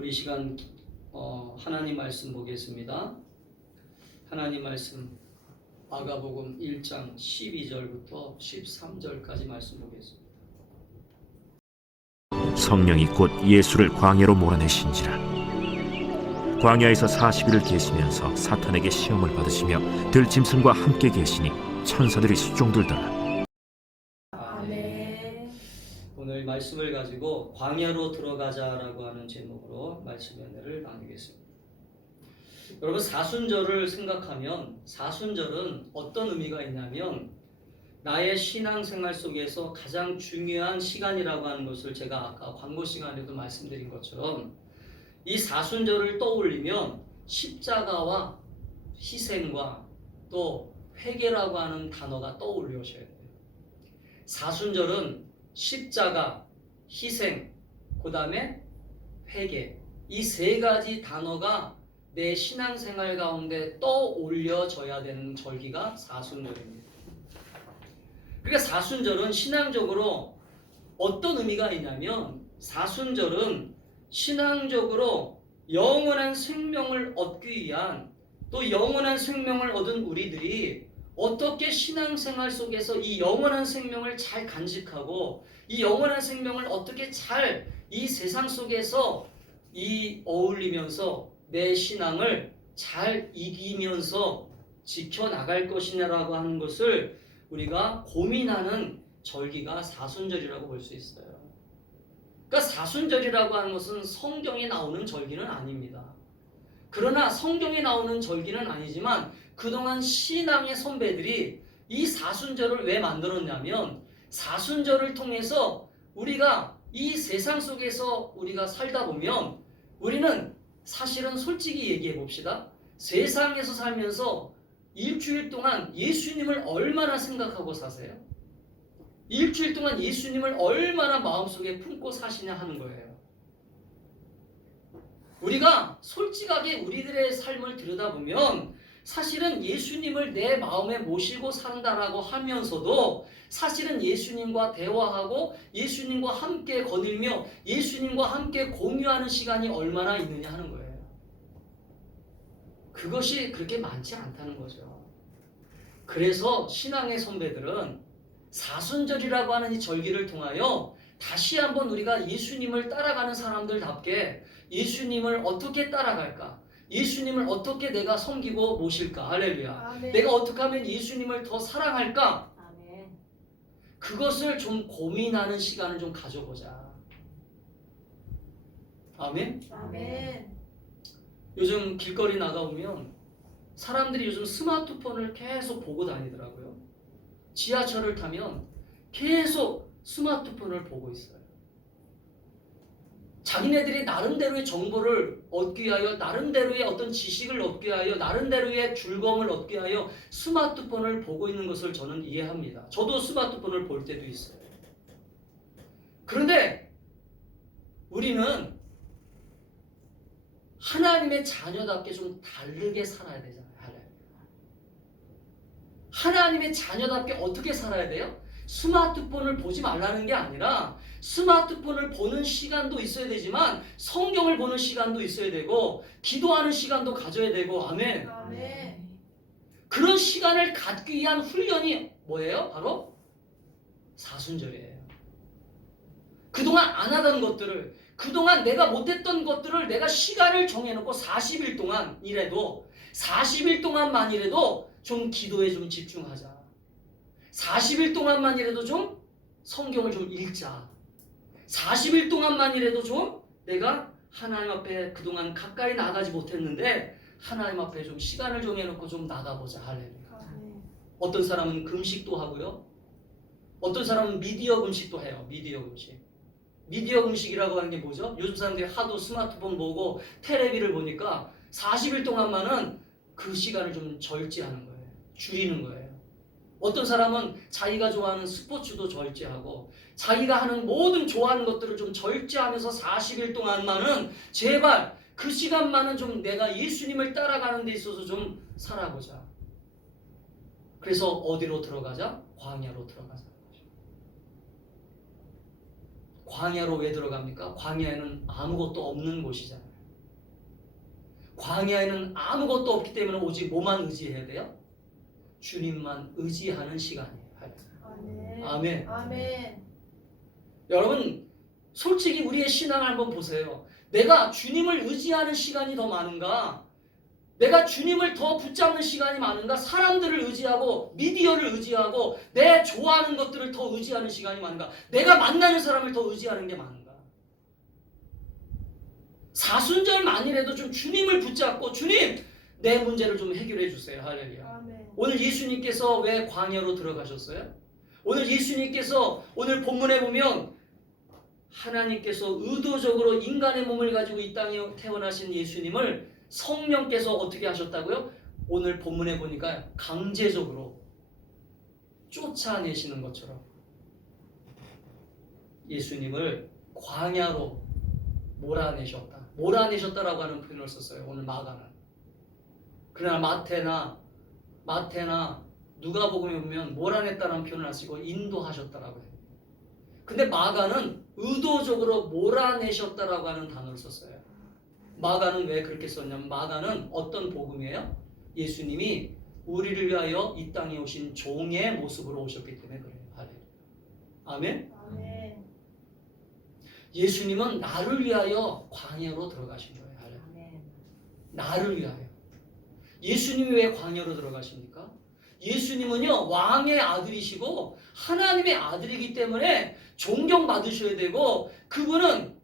우리 시간 하나님 말씀 보겠습니다. 하나님 말씀 마가복음 1장 12절부터 13절까지 말씀 보겠습니다. 성령이 곧 예수를 광야로 몰아내신지라. 광야에서 40일을 계시면서 사탄에게 시험을 받으시며 들짐승과 함께 계시니 천사들이 수종들더라. 오늘 말씀을 가지고 광야로 들어가자라고 하는 제목으로 말씀 연회를 나누겠습니다. 여러분, 사순절을 생각하면 사순절은 어떤 의미가 있냐면 나의 신앙생활 속에서 가장 중요한 시간이라고 하는 것을 제가 아까 광고 시간에도 말씀드린 것처럼 이 사순절을 떠올리면 십자가와 희생과 또 회개라고 하는 단어가 떠올려셔야 돼요. 사순절은 십자가, 희생, 그 다음에 회개, 이 세 가지 단어가 내 신앙생활 가운데 떠올려져야 되는 절기가 사순절입니다. 그러니까 사순절은 신앙적으로 어떤 의미가 있냐면 사순절은 신앙적으로 영원한 생명을 얻기 위한, 또 영원한 생명을 얻은 우리들이 어떻게 신앙생활 속에서 이 영원한 생명을 잘 간직하고 이 영원한 생명을 어떻게 잘 이 세상 속에서 어울리면서 내 신앙을 잘 이기면서 지켜나갈 것이냐라고 하는 것을 우리가 고민하는 절기가 사순절이라고 볼 수 있어요. 그러니까 사순절이라고 하는 것은 성경에 나오는 절기는 아닙니다. 그러나 성경에 나오는 절기는 아니지만 그동안 신앙의 선배들이 이 사순절을 왜 만들었냐면 사순절을 통해서 우리가 이 세상 속에서 우리가 살다 보면 우리는 사실은 솔직히 얘기해 봅시다. 세상에서 살면서 일주일 동안 예수님을 얼마나 생각하고 사세요? 일주일 동안 예수님을 얼마나 마음속에 품고 사시냐 하는 거예요. 우리가 솔직하게 우리들의 삶을 들여다보면 사실은 예수님을 내 마음에 모시고 산다라고 하면서도 사실은 예수님과 대화하고 예수님과 함께 거닐며 예수님과 함께 공유하는 시간이 얼마나 있느냐 하는 거예요. 그것이 그렇게 많지 않다는 거죠. 그래서 신앙의 선배들은 사순절이라고 하는 이 절기를 통하여 다시 한번 우리가 예수님을 따라가는 사람들답게 예수님을 어떻게 따라갈까? 예수님을 어떻게 내가 섬기고 모실까? 할렐루야. 아멘. 내가 어떻게 하면 예수님을 더 사랑할까? 아멘. 그것을 좀 고민하는 시간을 좀 가져보자. 아멘? 아멘. 요즘 길거리 나가보면 사람들이 요즘 스마트폰을 계속 보고 다니더라고요. 지하철을 타면 계속 스마트폰을 보고 있어요. 자기네들이 나름대로의 정보를 얻기 위하여, 나름대로의 어떤 지식을 얻기 위하여, 나름대로의 즐거움을 얻기 위하여 스마트폰을 보고 있는 것을 저는 이해합니다. 저도 스마트폰을 볼 때도 있어요. 그런데 우리는 하나님의 자녀답게 좀 다르게 살아야 되잖아요. 하나님의 자녀답게 어떻게 살아야 돼요? 스마트폰을 보지 말라는 게 아니라 스마트폰을 보는 시간도 있어야 되지만 성경을 보는 시간도 있어야 되고 기도하는 시간도 가져야 되고. 아멘. 아멘. 그런 시간을 갖기 위한 훈련이 뭐예요? 바로 사순절이에요. 그동안 안 하던 것들을, 그동안 내가 못했던 것들을 내가 시간을 정해놓고 40일 동안이라도 40일 동안만이라도 좀 기도에 좀 집중하자. 40일 동안만이라도 좀 성경을 좀 읽자. 40일 동안만이라도 좀 내가 하나님 앞에 그동안 가까이 나가지 못했는데 하나님 앞에 좀 시간을 정해놓고 좀 나가보자. 할렐루야. 어떤 사람은 금식도 하고요. 어떤 사람은 미디어 금식도 해요. 미디어 금식. 미디어 금식이라고 하는 게 뭐죠? 요즘 사람들이 하도 스마트폰 보고 텔레비를 보니까 40일 동안만은 그 시간을 좀 절제하는 거예요. 줄이는 거예요. 어떤 사람은 자기가 좋아하는 스포츠도 절제하고 자기가 하는 모든 좋아하는 것들을 좀 절제하면서 40일 동안만은 제발 그 시간만은 좀 내가 예수님을 따라가는 데 있어서 좀 살아보자. 그래서 어디로 들어가자? 광야로 들어가자. 광야로 왜 들어갑니까? 광야에는 아무것도 없는 곳이잖아요. 광야에는 아무것도 없기 때문에 오직 뭐만 의지해야 돼요? 주님만 의지하는 시간이에요. 아멘. 아멘. 아멘. 여러분 솔직히 우리의 신앙을 한번 보세요. 내가 주님을 의지하는 시간이 더 많은가? 내가 주님을 더 붙잡는 시간이 많은가? 사람들을 의지하고 미디어를 의지하고 내 좋아하는 것들을 더 의지하는 시간이 많은가? 내가 만나는 사람을 더 의지하는 게 많은가? 사순절만이라도 좀 주님을 붙잡고 주님 내 문제를 좀 해결해 주세요. 할렐루야. 아멘. 오늘 예수님께서 왜 광야로 들어가셨어요? 오늘 예수님께서 오늘 본문에 보면 하나님께서 의도적으로 인간의 몸을 가지고 이 땅에 태어나신 예수님을 성령께서 어떻게 하셨다고요? 오늘 본문에 보니까 강제적으로 쫓아내시는 것처럼 예수님을 광야로 몰아내셨다. 몰아내셨다라고 하는 표현을 썼어요. 오늘 마가는. 그러나 마태나 누가복음에 보면 몰아냈다는 표현을 안 쓰고 인도하셨다라고 해요. 근데 마가는 의도적으로 몰아내셨다라고 하는 단어를 썼어요. 마가는 왜 그렇게 썼냐면 마가는 어떤 복음이에요? 예수님이 우리를 위하여 이 땅에 오신 종의 모습으로 오셨기 때문에 그래요. 할렐루야. 아멘. 아멘. 예수님은 나를 위하여 광야로 들어가신 거예요. 할렐루야. 아멘. 나를 위하여. 예수님이 왜 광야로 들어가십니까? 예수님은요 왕의 아들이시고 하나님의 아들이기 때문에 존경받으셔야 되고 그분은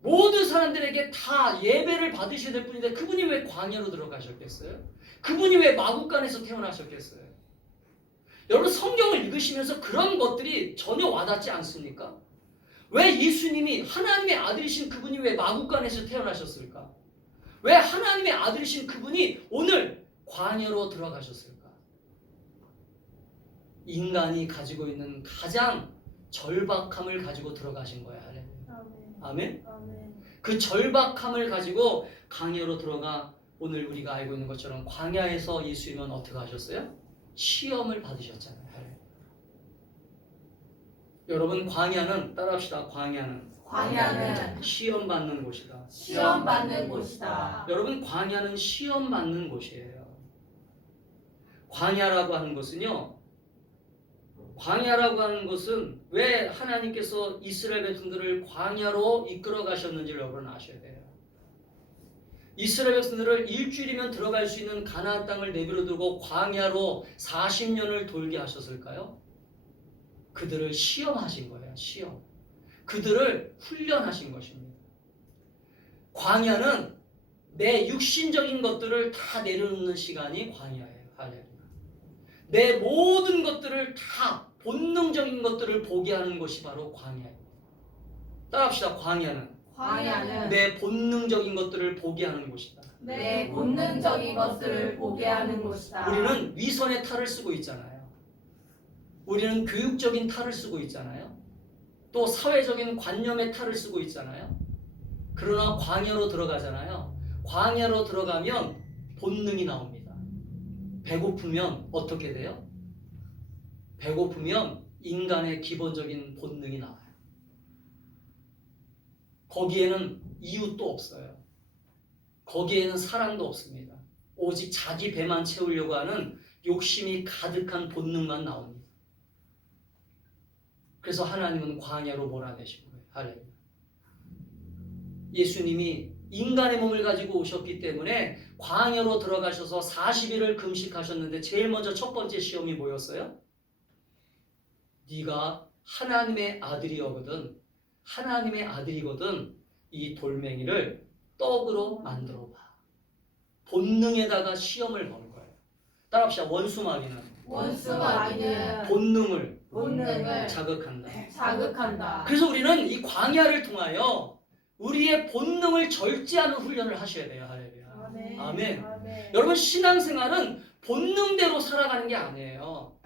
모든 사람들에게 다 예배를 받으셔야 될 분인데 그분이 왜 광야로 들어가셨겠어요? 그분이 왜 마국간에서 태어나셨겠어요? 여러분 성경을 읽으시면서 그런 것들이 전혀 와닿지 않습니까? 왜 예수님이 하나님의 아들이신 그분이 왜 마국간에서 태어나셨을까? 왜 하나님의 아들이신 그분이 오늘 광야로 들어가셨을까? 인간이 가지고 있는 가장 절박함을 가지고 들어가신 거야. 아멘. 아멘? 아멘. 그 절박함을 가지고 광야로 들어가 오늘 우리가 알고 있는 것처럼 광야에서 예수님은 어떻게 하셨어요? 시험을 받으셨잖아요. 여러분 광야는 따라합시다. 광야는 시험 받는 곳이다. 시험 받는 곳이다. 여러분 광야는 시험 받는 곳이에요. 광야라고 하는 것은요. 광야라고 하는 것은 왜 하나님께서 이스라엘 백성들을 광야로 이끌어 가셨는지를 여러분 아셔야 돼요. 이스라엘 백성들을 일주일이면 들어갈 수 있는 가나안 땅을 내버려 두고 광야로 40년을 돌게 하셨을까요? 그들을 시험하신 거예요. 시험. 그들을 훈련하신 것입니다. 광야는 내 육신적인 것들을 다 내려놓는 시간이 광야예요. 할렐루야. 내 모든 것들을 다 본능적인 것들을 보게 하는 것이 바로 광야입니다. 따라합시다. 광야는 내 본능적인 것들을 보게 하는 곳이다. 내 본능적인 것들을 보게 하는 곳이다. 우리는 위선의 탈을 쓰고 있잖아요. 우리는 교육적인 탈을 쓰고 있잖아요. 또 사회적인 관념의 탈을 쓰고 있잖아요. 그러나 광야로 들어가잖아요. 광야로 들어가면 본능이 나옵니다. 배고프면 어떻게 돼요? 배고프면 인간의 기본적인 본능이 나와요. 거기에는 이웃도 없어요. 거기에는 사랑도 없습니다. 오직 자기 배만 채우려고 하는 욕심이 가득한 본능만 나옵니다. 그래서 하나님은 광야로 몰아내신 거예요. 할렐루야. 예수님이 인간의 몸을 가지고 오셨기 때문에 광야로 들어가셔서 40일을 금식하셨는데 제일 먼저 첫 번째 시험이 뭐였어요? 네가 하나님의 아들이거든. 하나님의 아들이거든. 이 돌멩이를 떡으로 만들어봐. 본능에다가 시험을 거는 거예요. 따라합시다. 원수마귀는 본능을 자극한다. 그래서 우리는 이 광야를 통하여 우리의 본능을 절제하는 훈련을 하셔야 돼요. 할렐루야. 아멘. 여러분 신앙생활은 본능대로 살아가는 게 아니에요.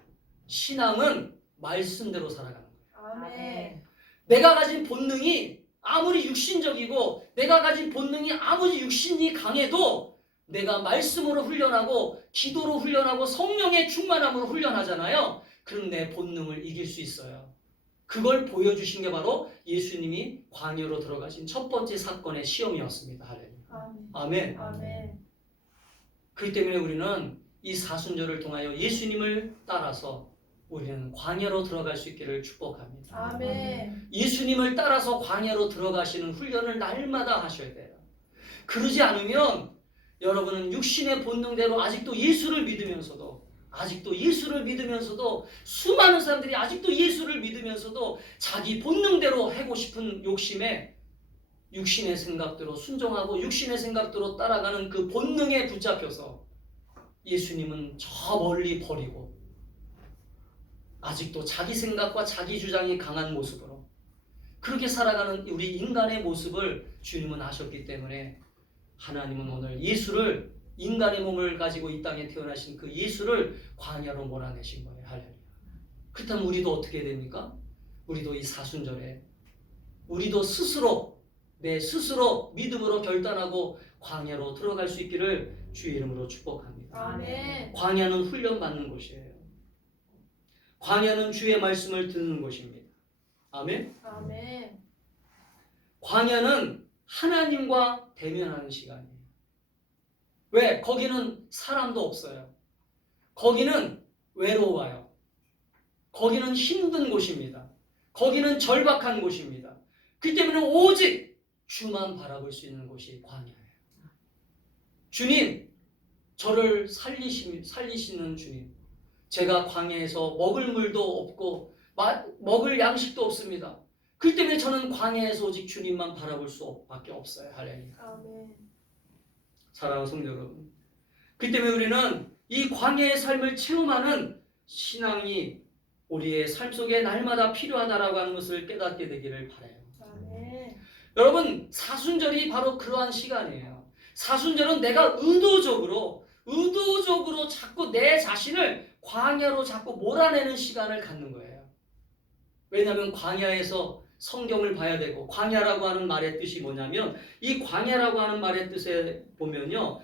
신앙은 말씀대로 살아가는 거예요. 아멘. 내가 가진 본능이 아무리 육신적이고 내가 가진 본능이 아무리 육신이 강해도 내가 말씀으로 훈련하고 기도로 훈련하고 성령의 충만함으로 훈련하잖아요. 그럼 내 본능을 이길 수 있어요. 그걸 보여주신 게 바로 예수님이 광야로 들어가신 첫 번째 사건의 시험이었습니다. 할렐루야. 아멘. 아멘. 아멘. 그렇기 때문에 우리는 이 사순절을 통하여 예수님을 따라서 우리는 광야로 들어갈 수 있기를 축복합니다. 아멘. 예수님을 따라서 광야로 들어가시는 훈련을 날마다 하셔야 돼요. 그러지 않으면 여러분은 육신의 본능대로 아직도 예수를 믿으면서도 수많은 사람들이 아직도 예수를 믿으면서도 자기 본능대로 하고 싶은 욕심에 육신의 생각대로 순종하고 육신의 생각대로 따라가는 그 본능에 붙잡혀서 예수님은 저 멀리 버리고 아직도 자기 생각과 자기 주장이 강한 모습으로 그렇게 살아가는 우리 인간의 모습을 주님은 아셨기 때문에 하나님은 오늘 예수를 인간의 몸을 가지고 이 땅에 태어나신 그 예수를 광야로 몰아내신 거예요. 할렐루야. 그렇다면 우리도 어떻게 됩니까? 우리도 이 사순절에 우리도 내 스스로 믿음으로 결단하고 광야로 들어갈 수 있기를 주의 이름으로 축복합니다. 아멘. 광야는 훈련받는 곳이에요. 광야는 주의 말씀을 듣는 곳입니다. 아멘. 아멘. 광야는 하나님과 대면하는 시간이에요. 왜? 거기는 사람도 없어요. 거기는 외로워요. 거기는 힘든 곳입니다. 거기는 절박한 곳입니다. 그렇기 때문에 오직 주만 바라볼 수 있는 곳이 광야예요. 주님, 저를 살리시는 주님. 제가 광야에서 먹을 물도 없고 먹을 양식도 없습니다. 그렇기 때문에 저는 광야에서 오직 주님만 바라볼 수밖에 없어요. 할렐루야. 아멘. 사랑하는 성도 여러분, 그렇기 때문에 우리는 이 광야의 삶을 체험하는 신앙이 우리의 삶 속에 날마다 필요하다라고 하는 것을 깨닫게 되기를 바라요. 아멘. 여러분, 사순절이 바로 그러한 시간이에요. 사순절은 내가 의도적으로 자꾸 내 자신을 광야로 자꾸 몰아내는 시간을 갖는 거예요. 왜냐하면 광야에서 성경을 봐야 되고, 광야라고 하는 말의 뜻이 뭐냐면, 이 광야라고 하는 말의 뜻에 보면요,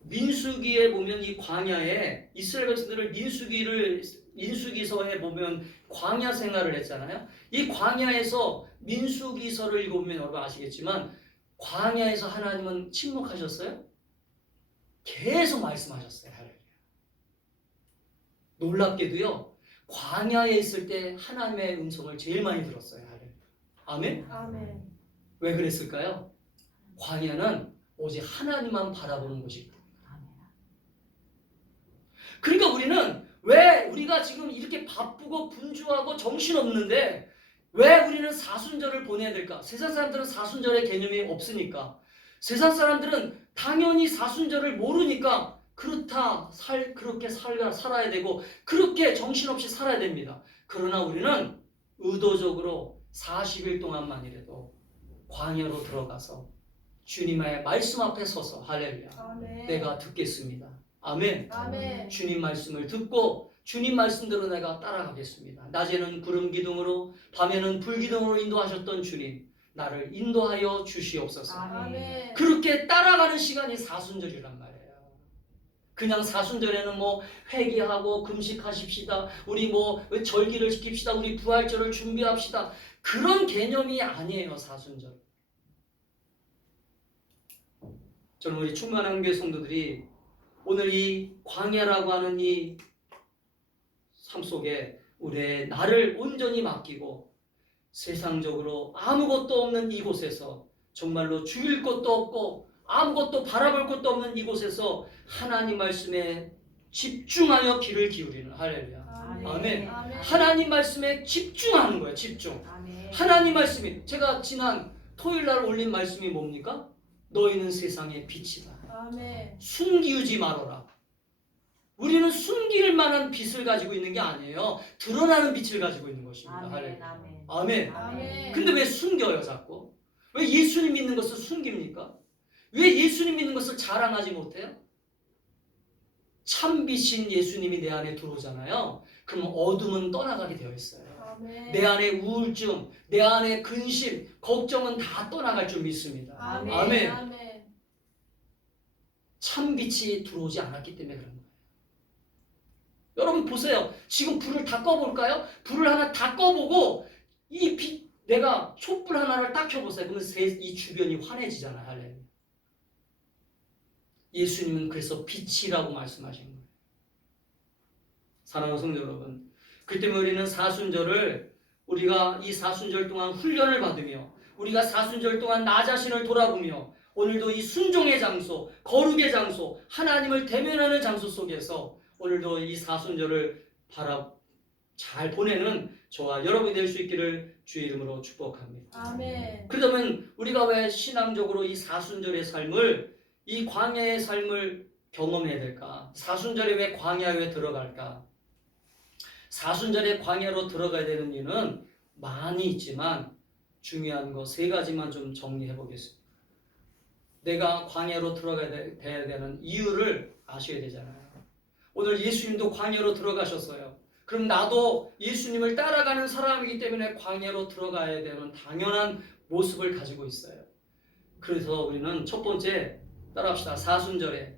민수기에 보면 이 광야에 이스라엘 백성들을 민수기서에 보면 광야 생활을 했잖아요. 이 광야에서 민수기서를 읽어보면 여러분 아시겠지만 광야에서 하나님은 침묵하셨어요? 계속 말씀하셨어요. 할렐루야. 놀랍게도요, 광야에 있을 때 하나님의 음성을 제일 많이 들었어요. 할렐루야. 아멘? 아멘. 왜 그랬을까요? 광야는 오직 하나님만 바라보는 곳이거든요. 그러니까 우리는 왜 우리가 지금 이렇게 바쁘고 분주하고 정신없는데 왜 우리는 사순절을 보내야 될까? 세상 사람들은 사순절의 개념이 없으니까, 세상 사람들은 당연히 사순절을 모르니까 그렇게 살아야 되고 그렇게 정신없이 살아야 됩니다. 그러나 우리는 의도적으로 40일 동안만이라도 광야로 들어가서 주님의 말씀 앞에 서서 할렐루야, 아멘. 내가 듣겠습니다. 아멘. 아멘. 주님 말씀을 듣고 주님 말씀대로 내가 따라가겠습니다. 낮에는 구름 기둥으로 밤에는 불 기둥으로 인도하셨던 주님, 나를 인도하여 주시옵소서. 아멘. 그렇게 따라가는 시간이 사순절이란 말이에요. 그냥 사순절에는 회개하고 금식하십시다, 우리 절기를 지킵시다, 우리 부활절을 준비합시다, 그런 개념이 아니에요. 사순절. 저는 우리 충만한교회 성도들이 오늘 이 광야라고 하는 이 삶 속에 우리의 나를 온전히 맡기고 세상적으로 아무것도 없는 이곳에서, 정말로 죽일 것도 없고 아무것도 바라볼 것도 없는 이곳에서 하나님 말씀에 집중하여 귀를 기울이는, 할렐루야, 아멘. 하나님 말씀에 집중하는 거예요. 집중. 아멘. 하나님 말씀이, 제가 지난 토요일 날 올린 말씀이 뭡니까? 너희는 세상의 빛이다. 아멘. 숨기우지 말아라. 우리는 숨길 만한 빛을 가지고 있는 게 아니에요. 드러나는 빛을 가지고 있는 것입니다. 아멘. 할렐루야. 아멘. 아멘. 아멘. 근데 왜 숨겨요, 자꾸? 왜 예수님 믿는 것을 숨깁니까? 왜 예수님 믿는 것을 자랑하지 못해요? 참 빛인 예수님이 내 안에 들어오잖아요. 그럼 어둠은 떠나가게 되어 있어요. 아멘. 내 안에 우울증, 내 안에 근심, 걱정은 다 떠나갈 줄 믿습니다. 아멘. 아멘. 아멘. 참 빛이 들어오지 않았기 때문에 그런 거예요. 여러분 보세요. 지금 불을 다 꺼볼까요? 불을 하나 다 꺼보고 이 빛, 내가 촛불 하나를 딱 켜보세요. 그러면 이 주변이 환해지잖아요. 할렐루야. 예수님은 그래서 빛이라고 말씀하신 거예요. 사랑하는 성도 여러분, 그 때문에 우리는 사순절을 우리가 이 사순절 동안 훈련을 받으며 우리가 사순절 동안 나 자신을 돌아보며 오늘도 이 순종의 장소, 거룩의 장소, 하나님을 대면하는 장소 속에서 오늘도 이 사순절을 잘 보내는 저와 여러분이 될 수 있기를 주의 이름으로 축복합니다. 아멘. 그러면 우리가 왜 신앙적으로 이 사순절의 삶을, 이 광야의 삶을 경험해야 될까? 사순절에 왜 광야에 들어갈까? 사순절에 광야로 들어가야 되는 이유는 많이 있지만 중요한 거 세 가지만 좀 정리해 보겠습니다. 내가 광야로 들어가야 되는 이유를 아셔야 되잖아요. 오늘 예수님도 광야로 들어가셨어요. 그럼 나도 예수님을 따라가는 사람이기 때문에 광야로 들어가야 되는 당연한 모습을 가지고 있어요. 그래서 우리는 첫 번째 따라합시다. 사순절에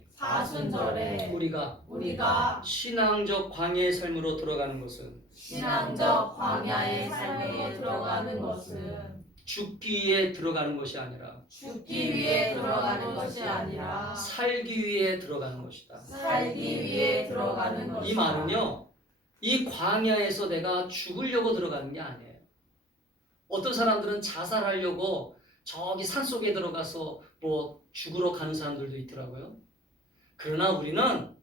우리가 신앙적 광야의 삶으로 들어가는 것은 신앙적 광야의 삶으로 들어가는 것은 죽기 위해 들어가는 것이 아니라 죽기 위해 들어가는 것이 아니라 살기 위해 들어가는 것이다. 살기 위해 들어가는 것이다. 이 말은요, 이 광야에서 내가 죽으려고 들어가는 게 아니에요. 어떤 사람들은 자살하려고 저기 산속에 들어가서 뭐 죽으러 가는 사람들도 있더라고요. 그러나 우리는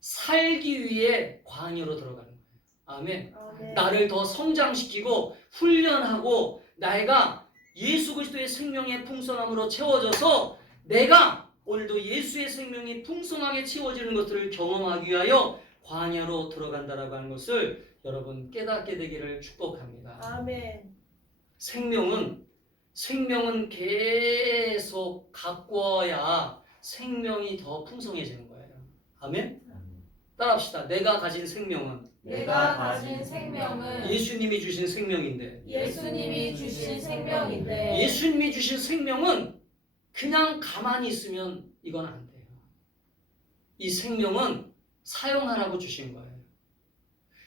살기 위해 광야로 들어가는 거예요. 아멘. 나를 더 성장시키고 훈련하고 내가 예수 그리스도의 생명의 풍성함으로 채워져서 내가 오늘도 예수의 생명이 풍성하게 채워지는 것들을 경험하기 위하여 광야로 들어간다라고 하는 것을 여러분 깨닫게 되기를 축복합니다. 아멘. 생명은 계속 가꾸어야 생명이 더 풍성해지는 거예요. 아멘? 따라합시다. 내가 가진 생명은 예수님이 주신 생명인데 예수님이 주신 생명인데 예수님이 주신 생명은 그냥 가만히 있으면 이건 안 돼요. 이 생명은 사용하라고 주신 거예요.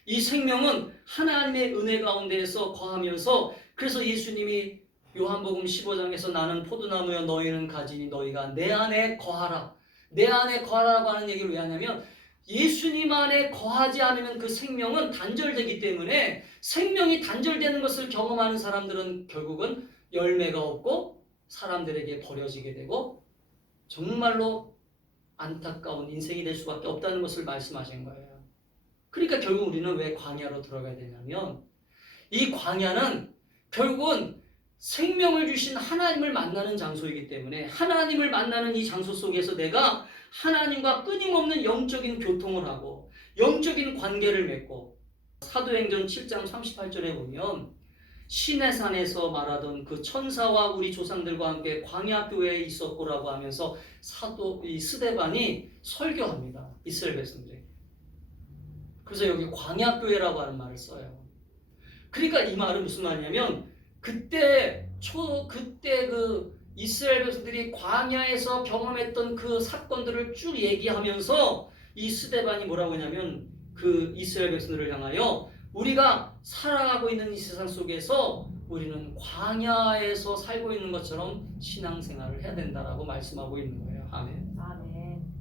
이 생명은 하나님의 은혜 가운데에서 거하면서 그래서 예수님이 요한복음 15장에서 나는 포도나무여 너희는 가지니 너희가 내 안에 거하라. 내 안에 거하라고 하는 얘기를 왜 하냐면 예수님 안에 거하지 않으면 그 생명은 단절되기 때문에 생명이 단절되는 것을 경험하는 사람들은 결국은 열매가 없고 사람들에게 버려지게 되고 정말로 안타까운 인생이 될 수밖에 없다는 것을 말씀하신 거예요. 그러니까 결국 우리는 왜 광야로 들어가야 되냐면 이 광야는 결국은 생명을 주신 하나님을 만나는 장소이기 때문에 하나님을 만나는 이 장소 속에서 내가 하나님과 끊임없는 영적인 교통을 하고 영적인 관계를 맺고 사도행전 7장 38절에 보면 시내산에서 말하던 그 천사와 우리 조상들과 함께 광야교회에 있었고라고 하면서 사도 이 스데반이 설교합니다. 이스라엘 백성들에게. 그래서 여기 광야교회라고 하는 말을 써요. 그러니까 이 말은 무슨 말이냐면 그때 그 이스라엘 백성들이 광야에서 경험했던 그 사건들을 쭉 얘기하면서 이 스데반이 뭐라고 하냐면 그 이스라엘 백성들을 향하여 우리가 살아가고 있는 이 세상 속에서 우리는 광야에서 살고 있는 것처럼 신앙생활을 해야 된다라고 말씀하고 있는 거예요. 아멘. 아멘.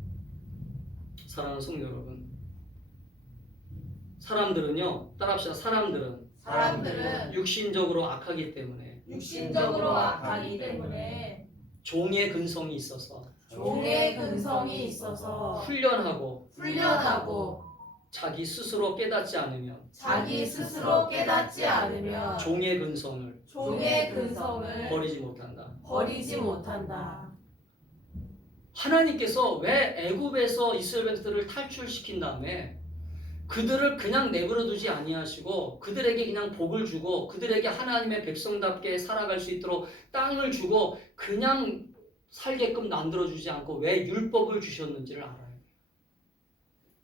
사랑하는 성도 여러분, 사람들은요, 따라합시다. 사람들은 육신적으로 악하기 때문에 종의 근성이 있어서 훈련하고 자기 스스로 깨닫지 않으면 종의 근성을 버리지 못한다. 하나님께서 왜 애굽에서 이스라엘 백성들을 탈출시킨 다음에 그들을 그냥 내버려 두지 아니하시고 그들에게 그냥 복을 주고 그들에게 하나님의 백성답게 살아갈 수 있도록 땅을 주고 그냥 살게끔 만들어주지 않고 왜 율법을 주셨는지를 알아요.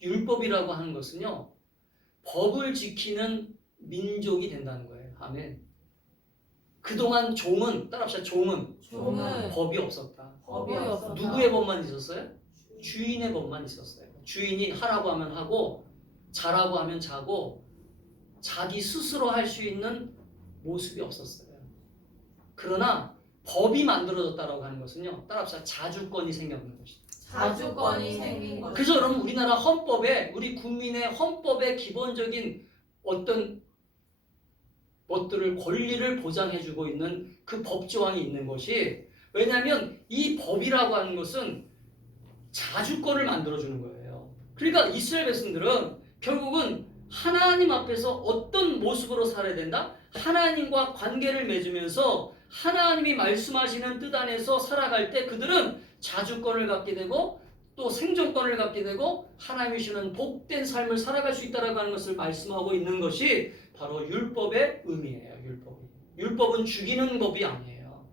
율법이라고 하는 것은요, 법을 지키는 민족이 된다는 거예요. 아멘. 그동안 종은, 따라합시다. 종은 법이 없었다. 누구의 법만 있었어요? 주인의 법만 있었어요. 주인이 하라고 하면 하고 자라고 하면 자고 자기 스스로 할 수 있는 모습이 없었어요. 그러나 법이 만들어졌다라고 하는 것은요. 따라합시다. 자주권이 생겼는 것이다. 자주권이 생긴 것. 그래서 여러분 우리나라 헌법에 우리 국민의 헌법의 기본적인 어떤 것들을 권리를 보장해주고 있는 그 법조항이 있는 것이 왜냐하면 이 법이라고 하는 것은 자주권을 만들어주는 거예요. 그러니까 이스라엘 백성들은 결국은 하나님 앞에서 어떤 모습으로 살아야 된다? 하나님과 관계를 맺으면서 하나님이 말씀하시는 뜻 안에서 살아갈 때 그들은 자주권을 갖게 되고 또 생존권을 갖게 되고 하나님이 주시는 복된 삶을 살아갈 수 있다라고 하는 것을 말씀하고 있는 것이 바로 율법의 의미예요. 율법은 죽이는 법이 아니에요.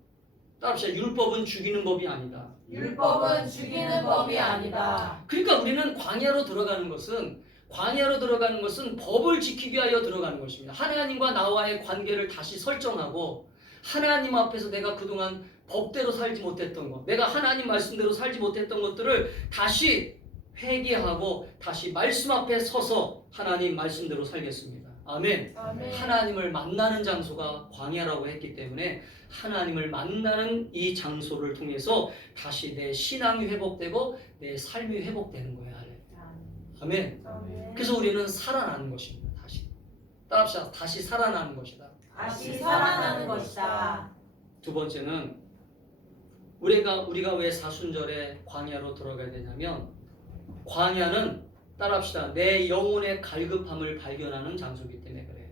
따라합시다. 율법은 죽이는 법이 아니다. 율법은 죽이는 법이 아니다. 그러니까 우리는 광야로 들어가는 것은 법을 지키기 위하여 들어가는 것입니다. 하나님과 나와의 관계를 다시 설정하고 하나님 앞에서 내가 그동안 법대로 살지 못했던 것, 내가 하나님 말씀대로 살지 못했던 것들을 다시 회개하고 다시 말씀 앞에 서서 하나님 말씀대로 살겠습니다. 아멘. 아멘. 하나님을 만나는 장소가 광야라고 했기 때문에 하나님을 만나는 이 장소를 통해서 다시 내 신앙이 회복되고 내 삶이 회복되는 거예요. 아멘. 아멘. 그래서 우리는 살아나는 것입니다. 다시 따라합시다. 다시 살아나는 것이다. 다시 살아나는 것이다. 두 번째는 우리가 왜 사순절에 광야로 들어가야 되냐면 광야는 따라합시다. 내 영혼의 갈급함을 발견하는 장소이기 때문에 그래요.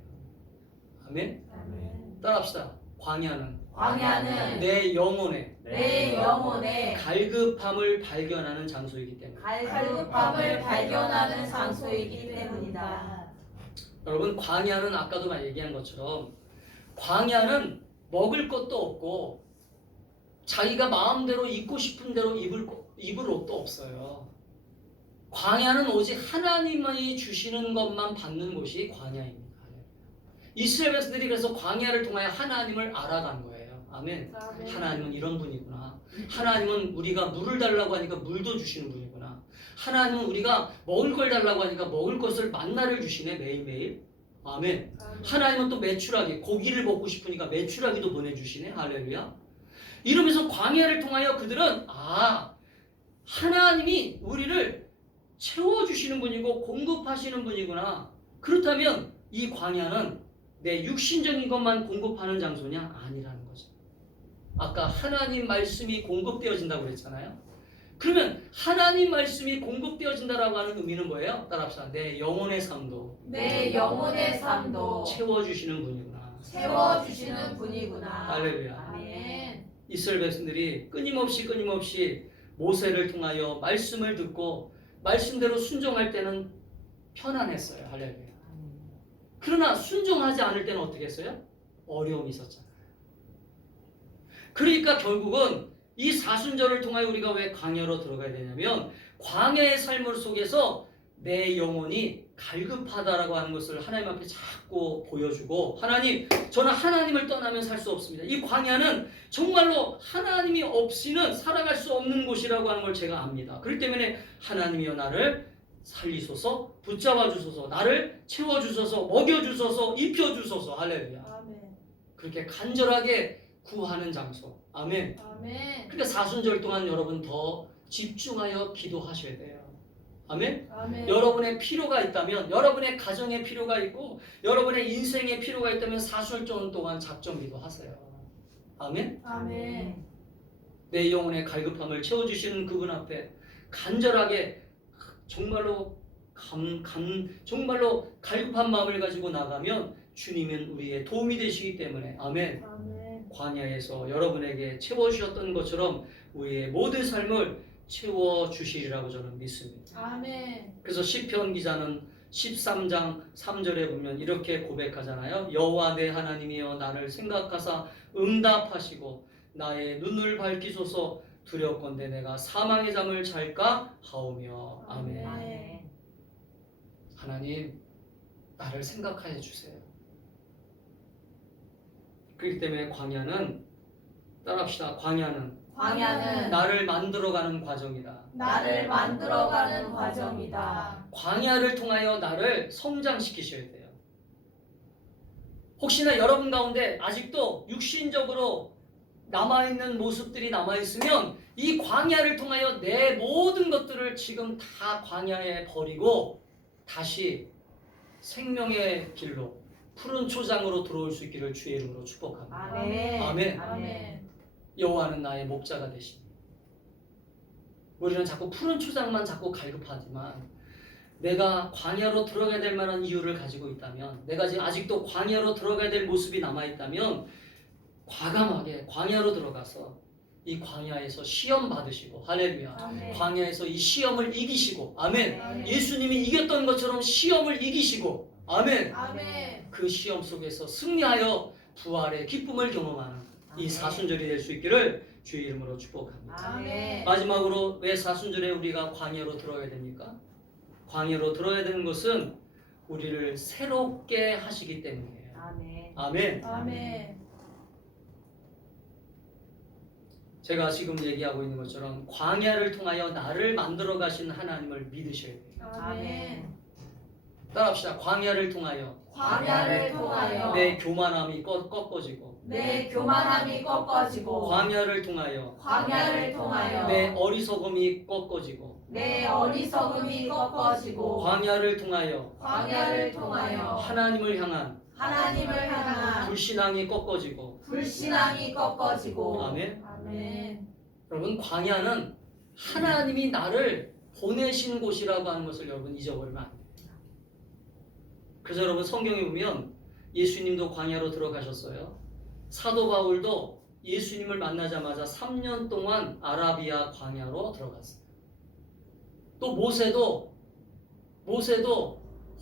아멘. 아멘. 따라합시다. 광야는 내 영혼의 갈급함을 발견하는 장소이기 때문에. 갈급함을 발견하는 장소이기 때문이다. 여러분 광야는 아까도 얘기한 것처럼 광야는 먹을 것도 없고 자기가 마음대로 입고 싶은 대로 입을 옷도 없어요. 광야는 오직 하나님이 주시는 것만 받는 곳이 광야입니다. 이스라엘 백성들이 그래서 광야를 통하여 하나님을 알아간 거예요. 아멘. 하나님은 이런 분이구나. 하나님은 우리가 물을 달라고 하니까 물도 주시는 분이구나. 하나님은 우리가 먹을 걸 달라고 하니까 먹을 것을 만나를 주시네 매일매일. 아멘. 하나님은 또 메추라기, 고기를 먹고 싶으니까 메추라기도 보내주시네. 할렐루야. 이러면서 광야를 통하여 그들은 하나님이 우리를 채워주시는 분이고 공급하시는 분이구나. 그렇다면 이 광야는 내 육신적인 것만 공급하는 장소냐? 아니라는 거죠. 아까 하나님 말씀이 공급되어진다고 그랬잖아요. 그러면 하나님 말씀이 공급되어진다라고 하는 의미는 뭐예요? 따라합시다. 내 영혼의 삶도 채워주시는 분이구나. 채워주시는 분이구나. 할렐루야. 아멘. 이스라엘 백성들이 끊임없이 모세를 통하여 말씀을 듣고 말씀대로 순종할 때는 편안했어요. 할렐루야. 그러나 순종하지 않을 때는 어떻게 했어요? 어려움이 있었잖아요. 그러니까 결국은 이 사순절을 통하여 우리가 왜 광야로 들어가야 되냐면 광야의 삶을 속에서 내 영혼이 갈급하다라고 하는 것을 하나님 앞에 자꾸 보여주고 하나님, 저는 하나님을 떠나면 살 수 없습니다. 이 광야는 정말로 하나님이 없이는 살아갈 수 없는 곳이라고 하는 걸 제가 압니다. 그렇기 때문에 하나님이여 나를 살리소서, 붙잡아 주소서, 나를 채워주소서, 먹여주소서, 입혀주소서. 할렐루야. 아멘. 그렇게 간절하게 구하는 장소. 아멘. 아멘. 그러니까 사순절 동안 여러분 더 집중하여 기도하셔야 돼요. 아멘. 아멘. 여러분의 필요가 있다면, 여러분의 가정에 필요가 있고 여러분의 인생에 필요가 있다면 사순절 동안 작정기도 하세요. 아멘. 아멘. 내 영혼의 갈급함을 채워주시는 그분 앞에 간절하게 정말로 정말로 갈급한 마음을 가지고 나가면 주님은 우리의 도움이 되시기 때문에 아멘. 아멘. 광야에서 여러분에게 채워주셨던 것처럼 우리의 모든 삶을 채워주시리라고 저는 믿습니다. 아멘. 그래서 시편 기자는 13장 3절에 보면 이렇게 고백하잖아요. 여호와 내 하나님이여 나를 생각하사 응답하시고 나의 눈을 밝히소서. 두렵건대 내가 사망의 잠을 잘까 하오며. 아멘. 아멘. 하나님 나를 생각하여 주세요. 그렇기 때문에 광야는 따라합시다. 광야는 나를 만들어가는 과정이다. 나를 만들어가는 과정이다. 광야를 통하여 나를 성장시키셔야 돼요. 혹시나 여러분 가운데 아직도 육신적으로 남아있는 모습들이 남아있으면 이 광야를 통하여 내 모든 것들을 지금 다 광야에 버리고 다시 생명의 길로 푸른 초장으로 들어올 수 있기를 주의 이름으로 축복합니다. 아멘. 아멘. 아멘. 여호와는 나의 목자가 되시니. 우리는 자꾸 푸른 초장만 자꾸 갈급하지만 내가 광야로 들어가야 될 만한 이유를 가지고 있다면, 내가 지금 아직도 광야로 들어가야 될 모습이 남아있다면 과감하게 광야로 들어가서 이 광야에서 시험 받으시고, 할렐루야, 아멘. 광야에서 이 시험을 이기시고, 아멘, 아멘. 예수님이 이겼던 것처럼 시험을 이기시고, 아멘, 아멘. 그 시험 속에서 승리하여 부활의 기쁨을 경험하는 이 아멘. 사순절이 될 수 있기를 주의 이름으로 축복합니다. 아멘. 마지막으로 왜 사순절에 우리가 광야로 들어가야 됩니까? 광야로 들어야 되는 것은 우리를 새롭게 하시기 때문이에요. 아멘. 아멘. 아멘. 제가 지금 얘기하고 있는 것처럼 광야를 통하여 나를 만들어 가신 하나님을 믿으셔야 돼요. 아멘. 따라합시다. 광야를 통하여 광야를 통하여 내 교만함이 꺾어지고, 내 교만함이 꺾어지고 광야를 통하여 광야를 통하여 내 어리석음이 꺾어지고, 내 어리석음이 꺾어지고 광야를 통하여 광야를 통하여 하나님을 향한 하나님을 향한 불신앙이 꺾어지고, 불신앙이 꺾어지고 아멘. 아멘. 여러분, 광야는 하나님이 나를 보내신 곳이라고 하는 것을 여러분 잊어버리면 안 돼요. 그래서 여러분, 성경에 보면 예수님도 광야로 들어가셨어요. 사도 바울도 예수님을 만나자마자 3년 동안 아라비아 광야로 들어갔어요. 또 모세도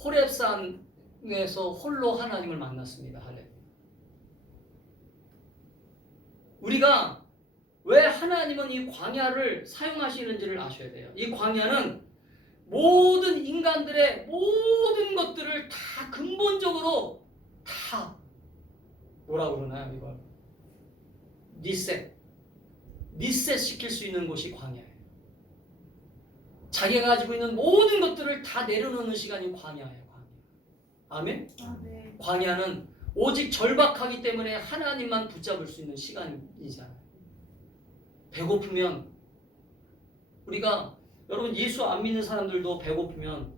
호렙산에서 홀로 하나님을 만났습니다. 할렐루야. 우리가 왜 하나님은 이 광야를 사용하시는지를 아셔야 돼요. 이 광야는 모든 인간들의 모든 것들을 다 근본적으로 다 뭐라 그러나요? 이걸 리셋 시킬 수 있는 곳이 광야예요. 자기가 가지고 있는 모든 것들을 다 내려놓는 시간이 광야예요. 광야. 아멘? 아멘. 광야는 오직 절박하기 때문에 하나님만 붙잡을 수 있는 시간이잖아요. 배고프면 우리가, 여러분, 예수 안 믿는 사람들도 배고프면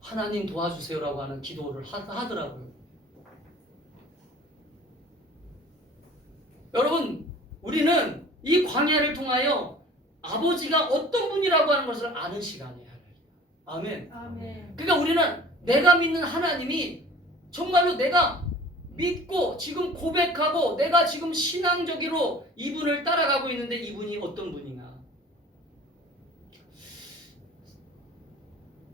하나님 도와주세요라고 하는 기도를 하더라고요. 여러분, 우리는 이 광야를 통하여 아버지가 어떤 분이라고 하는 것을 아는 시간이에요. 아멘. 아멘. 그러니까 우리는 내가 믿는 하나님이 정말로 내가 믿고 지금 고백하고 내가 지금 신앙적으로 이분을 따라가고 있는데 이분이 어떤 분이냐.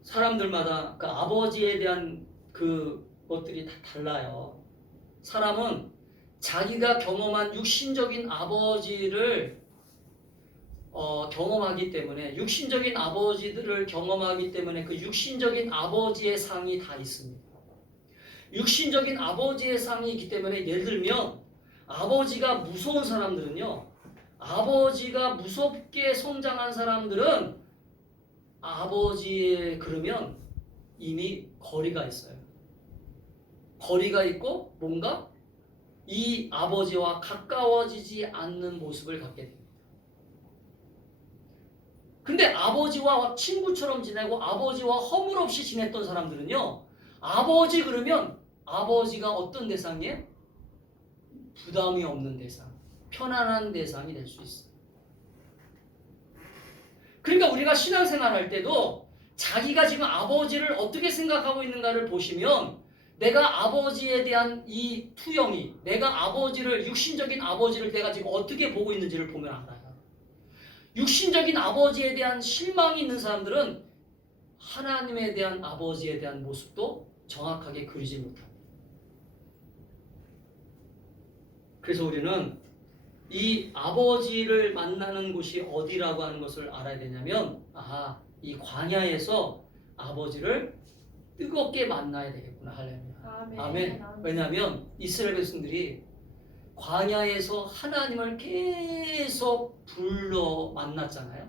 사람들마다 그 아버지에 대한 그 것들이 다 달라요. 사람은 자기가 경험한 육신적인 아버지를 경험하기 때문에, 육신적인 아버지들을 경험하기 때문에 그 육신적인 아버지의 상이 다 있습니다. 육신적인 아버지의 상이 있기 때문에, 예를 들면 아버지가 무서운 사람들은요, 아버지가 무섭게 성장한 사람들은 아버지에 그러면 이미 거리가 있어요. 거리가 있고 뭔가 이 아버지와 가까워지지 않는 모습을 갖게 됩니다. 근데 아버지와 친구처럼 지내고 아버지와 허물 없이 지냈던 사람들은요, 아버지 그러면 아버지가 어떤 대상이에요? 부담이 없는 대상, 편안한 대상이 될 수 있어요. 그러니까 우리가 신앙생활 할 때도 자기가 지금 아버지를 어떻게 생각하고 있는가를 보시면, 내가 아버지에 대한 이 투영이, 내가 아버지를, 육신적인 아버지를 내가 지금 어떻게 보고 있는지를 보면 알아요. 육신적인 아버지에 대한 실망이 있는 사람들은 하나님에 대한 아버지에 대한 모습도 정확하게 그리지 못합니다. 그래서 우리는 이 아버지를 만나는 곳이 어디라고 하는 것을 알아야 되냐면, 이 광야에서 아버지를 뜨겁게 만나야 되겠구나. 할렐루야. 아멘. 왜냐하면 이스라엘 백성들이 광야에서 하나님을 계속 불러 만났잖아요.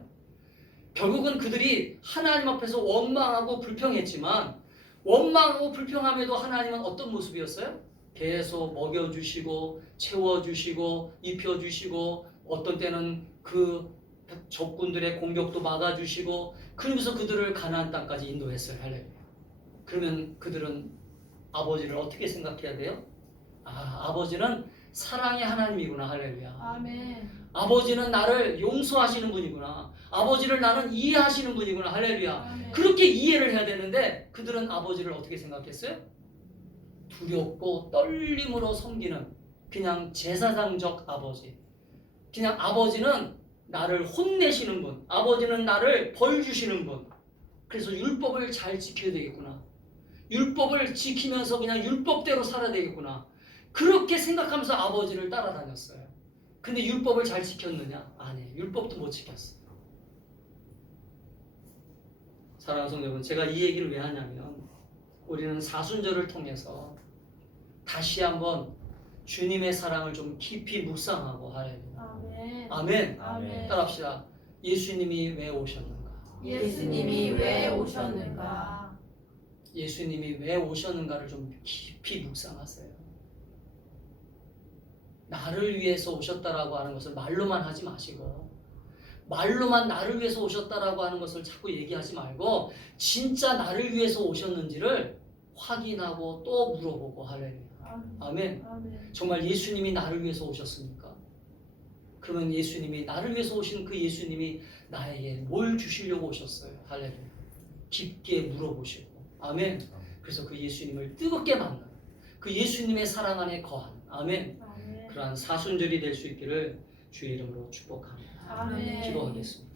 결국은 그들이 하나님 앞에서 원망하고 불평했지만, 원망하고 불평함에도 하나님은 어떤 모습이었어요? 계속 먹여주시고 채워주시고 입혀주시고 어떤 때는 그 적군들의 공격도 막아주시고 그러면서 그들을 가나안 땅까지 인도했어요. 할렐루야. 그러면 그들은 아버지를 어떻게 생각해야 돼요? 아버지는 사랑의 하나님이구나. 할렐루야. 아멘. 아버지는 나를 용서하시는 분이구나. 아버지를 나는 이해하시는 분이구나. 할렐루야. 아멘. 그렇게 이해를 해야 되는데 그들은 아버지를 어떻게 생각했어요? 두렵고 떨림으로 섬기는 그냥 제사장적 아버지. 그냥 아버지는 나를 혼내시는 분. 아버지는 나를 벌 주시는 분. 그래서 율법을 잘 지켜야 되겠구나. 율법을 지키면서 그냥 율법대로 살아야 되겠구나. 그렇게 생각하면서 아버지를 따라다녔어요. 근데 율법을 잘 지켰느냐? 아니에요. 율법도 못 지켰어요. 사랑하는 성도 여러분, 제가 이 얘기를 왜 하냐면 우리는 사순절을 통해서 다시 한번 주님의 사랑을 좀 깊이 묵상하고 할렐루야. 아멘. 아멘. 아멘. 따라합시다. 예수님이 왜 오셨는가? 예수님이 왜 오셨는가? 예수님이 왜 오셨는가를 좀 깊이 묵상하세요. 나를 위해서 오셨다라고 하는 것을 말로만 하지 마시고 말로만 나를 위해서 오셨다라고 하는 것을 자꾸 얘기하지 말고 진짜 나를 위해서 오셨는지를 확인하고 또 물어보고 할렐루야. 아멘. 아멘. 정말 예수님이 나를 위해서 오셨습니까? 그러면 예수님이 나를 위해서 오신 그 예수님이 나에게 뭘 주시려고 오셨어요? 할렐루야. 깊게 물어보시고 아멘. 그래서 그 예수님을 뜨겁게 만나는 그 예수님의 사랑 안에 거하는 아멘. 아멘. 그러한 사순절이 될 수 있기를 주의 이름으로 축복합니다. 아멘. 기도하겠습니다.